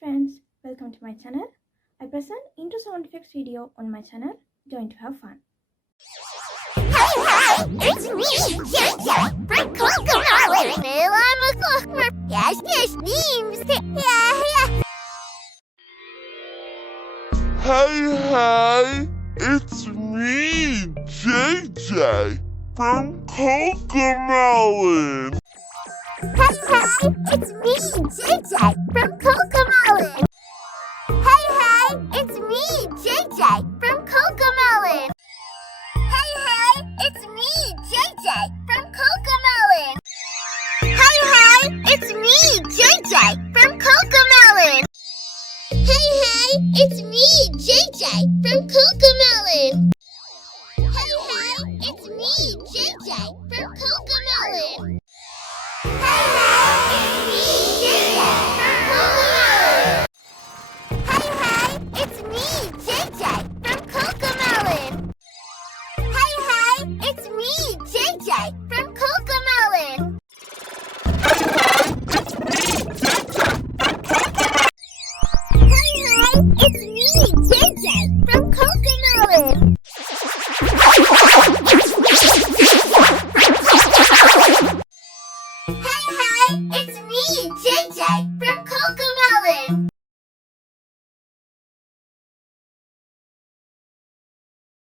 friends, welcome to my channel. I present intro sound effects video on my channel. Join to have fun. Hi, it's me, Jaja, from Cocomelon. I'm a clockwork. Yes, names. Yeah. Hi, it's me, JJ, from Cocomelon. Hi, it's me, JJ, from Cocomelon. Hi, it's me, JJ, from Cocomelon. Hi, it's me, JJ, from Cocomelon. Hi, it's me, JJ, from Cocomelon. Hi, it's me, JJ, from Cocomelon. Hi, it's me, JJ, from Cocomelon. It's me, JJ, from Cocomelon. Hi, it's me, JJ, from Cocomelon. Hi, it's me, JJ, from Cocomelon. Hi, it's me, JJ, from Cocomelon.